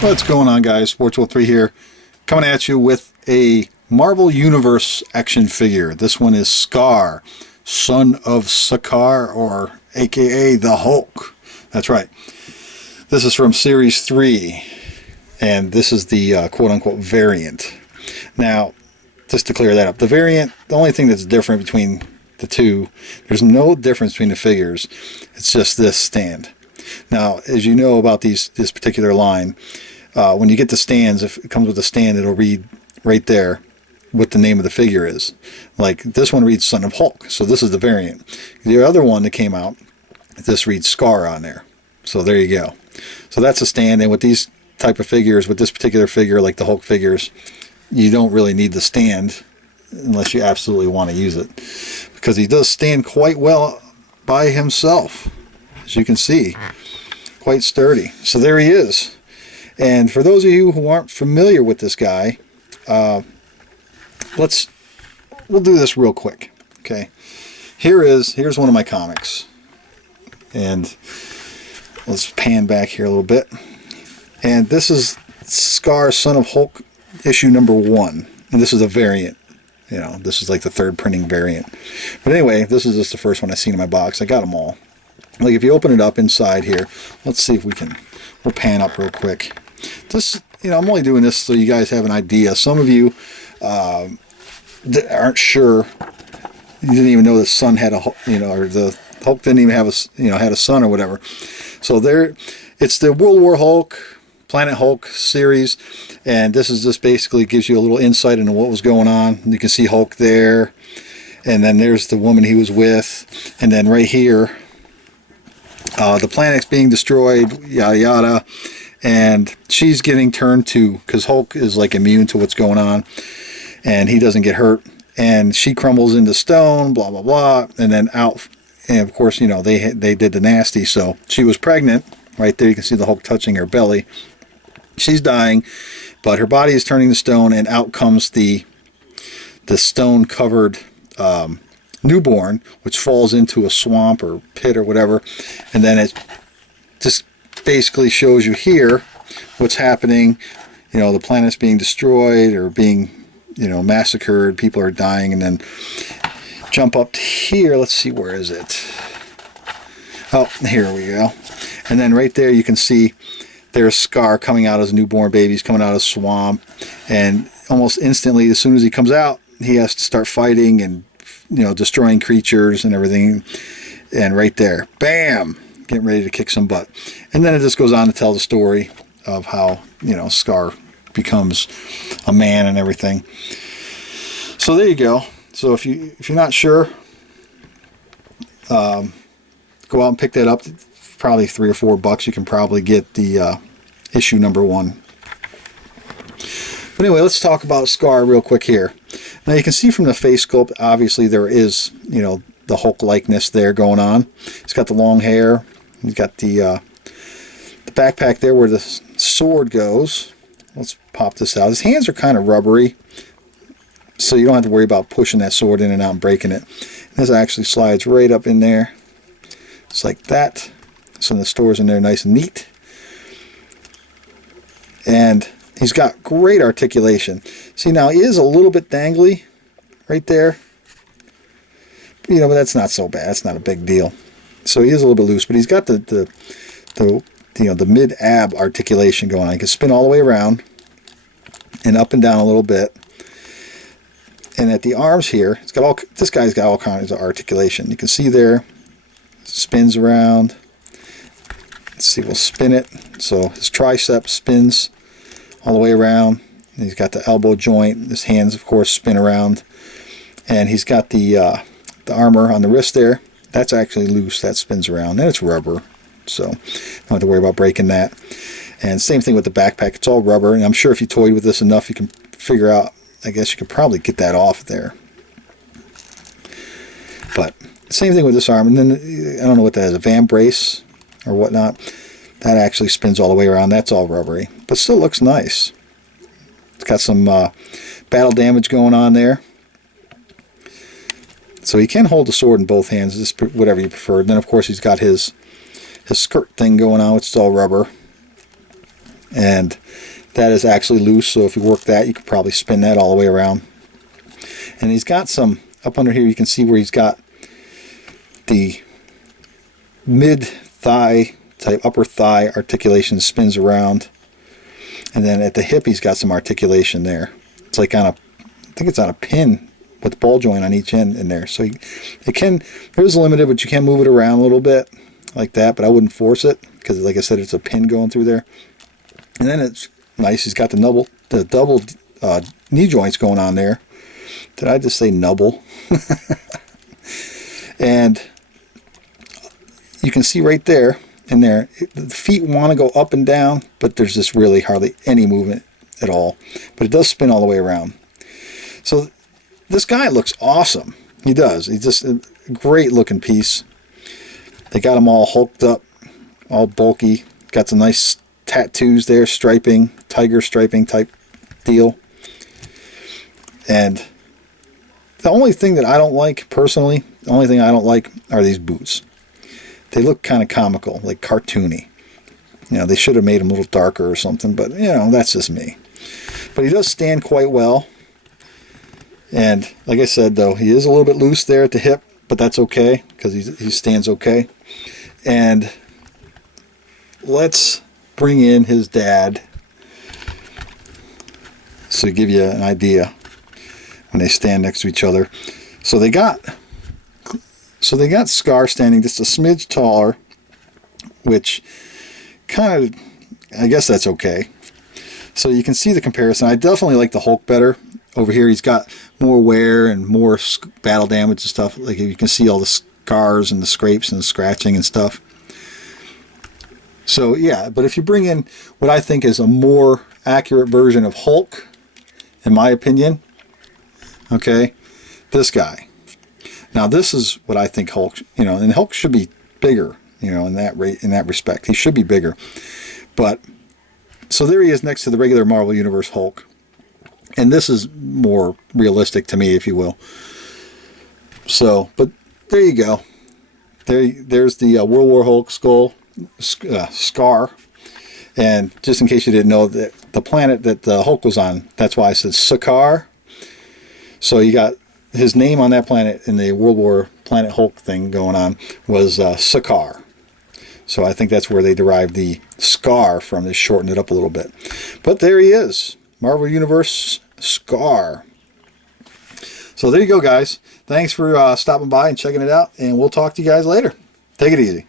What's going on, guys? Sports3 here, coming at you with a Marvel Universe action figure. This one is Skaar, son of Skaar, or aka the Hulk. That's right. This is from Series 3, and this is the quote-unquote variant. Now, just to clear that up, the variant, the only thing that's different between the two, there's no difference between the figures. It's just this stand. Now, as you know about this particular line, when you get the stands, if it comes with a stand, it'll read right there what the name of the figure is. Like this one reads Son of Hulk, so this is the variant. The other one that came out, this reads Skaar on there. So there you go. So that's a stand, and with these type of figures, with this particular figure, like the Hulk figures, you don't really need the stand unless you absolutely want to use it, because he does stand quite well by himself, as you can see. Quite sturdy. So there he is. And for those of you who aren't familiar with this guy, we'll do this real quick. Okay, here's one of my comics, and let's pan back here a little bit. And this is Skaar, Son of Hulk, issue number 1, and this is a variant. You know, this is like the third printing variant. But anyway, this is just the first one I've seen in my box. I got them all. Like if you open it up inside here, let's see if we'll pan up real quick. This, you know, I'm only doing this so you guys have an idea. Some of you aren't sure. You didn't even know the son had a, you know, or the Hulk didn't even have a, you know, had a son or whatever. So there, it's the World War Hulk, Planet Hulk series, and this is just basically gives you a little insight into what was going on. You can see Hulk there, and then there's the woman he was with, and then right here, the planet's being destroyed, yada yada. And she's getting turned to, because Hulk is like immune to what's going on, and he doesn't get hurt. And she crumbles into stone, blah blah blah, and then out. And of course, you know, they did the nasty. So she was pregnant. Right there, you can see the Hulk touching her belly. She's dying, but her body is turning to stone, and out comes the stone-covered newborn, which falls into a swamp or pit or whatever, and then it just basically shows you here what's happening. You know, the planet's being destroyed or being, you know, massacred, people are dying, and then jump up to here. Let's see, where is it? Oh, here we go. And then right there you can see there's Skaar coming out as a newborn baby. He's coming out of the swamp, and almost instantly, as soon as he comes out, he has to start fighting and, you know, destroying creatures and everything. And right there, bam, getting ready to kick some butt. And then it just goes on to tell the story of how, you know, Skaar becomes a man and everything. So there you go. So if you're not sure, go out and pick that up. Probably $3 or $4. You can probably get the issue number 1. But anyway, let's talk about Skaar real quick here. Now you can see from the face sculpt, obviously there is, you know, the Hulk likeness there going on. He's got the long hair. He's got the backpack there where the sword goes. Let's pop this out. His hands are kind of rubbery, so you don't have to worry about pushing that sword in and out and breaking it. This actually slides right up in there. It's like that. So the store's in there nice and neat. And he's got great articulation. See, now he is a little bit dangly right there. You know, but that's not so bad. That's not a big deal. So he is a little bit loose, but he's got the you know, the mid-ab articulation going on. He can spin all the way around and up and down a little bit. And at the arms here, it's got this guy's got all kinds of articulation. You can see there, spins around. Let's see, we'll spin it. So his tricep spins all the way around. And he's got the elbow joint. His hands, of course, spin around. And he's got the armor on the wrist there. That's actually loose. That spins around. And it's rubber. So don't have to worry about breaking that. And same thing with the backpack. It's all rubber. And I'm sure if you toyed with this enough, you can figure out, I guess you could probably get that off there. But same thing with this arm. And then, I don't know what that is, a van brace or whatnot. That actually spins all the way around. That's all rubbery. But still looks nice. It's got some battle damage going on there. So he can hold the sword in both hands, just whatever you prefer. And then, of course, he's got his skirt thing going on, which is all rubber. And that is actually loose, so if you work that, you could probably spin that all the way around. And he's got some, up under here you can see where he's got the mid-thigh type, upper thigh articulation spins around. And then at the hip he's got some articulation there. It's like on a, I think it's on a pin with ball joint on each end in there. So it can, it is limited, but you can move it around a little bit like that, but I wouldn't force it because, like I said, it's a pin going through there. And then it's nice, he's got the double knee joints going on there. Did I just say nubble? And you can see right there, in there, the feet want to go up and down, but there's just really hardly any movement at all. But it does spin all the way around. So this guy looks awesome. He does. He's just a great looking piece. They got him all hulked up, all bulky. Got some nice tattoos there, striping, tiger striping type deal. And the only thing that I don't like, personally, the only thing I don't like are these boots. They look kind of comical, like cartoony. You know, they should have made them a little darker or something, but, you know, that's just me. But he does stand quite well. And like I said, though, he is a little bit loose there at the hip, but that's okay because he stands okay. And let's bring in his dad so to give you an idea when they stand next to each other. So they got Skaar standing just a smidge taller, which kind of, I guess that's okay. So you can see the comparison. I definitely like the Hulk better. Over here he's got more wear and more battle damage and stuff. Like you can see all the scars and the scrapes and the scratching and stuff. So yeah, but if you bring in what I think is a more accurate version of Hulk, in my opinion, okay, this guy. Now this is what I think Hulk, you know, and Hulk should be bigger, you know, in that respect. He should be bigger. But so there he is next to the regular Marvel Universe Hulk. And this is more realistic to me, if you will. So, but there you go. There's the World War Hulk skull, Skaar. And just in case you didn't know, that the planet that the Hulk was on, that's why I said Skaar. So you got his name on that planet in the World War Planet Hulk thing going on was Skaar. So I think that's where they derived the Skaar from. They shortened it up a little bit. But there he is. Marvel Universe Skaar. So there you go, guys. Thanks for stopping by and checking it out, and we'll talk to you guys later. Take it easy.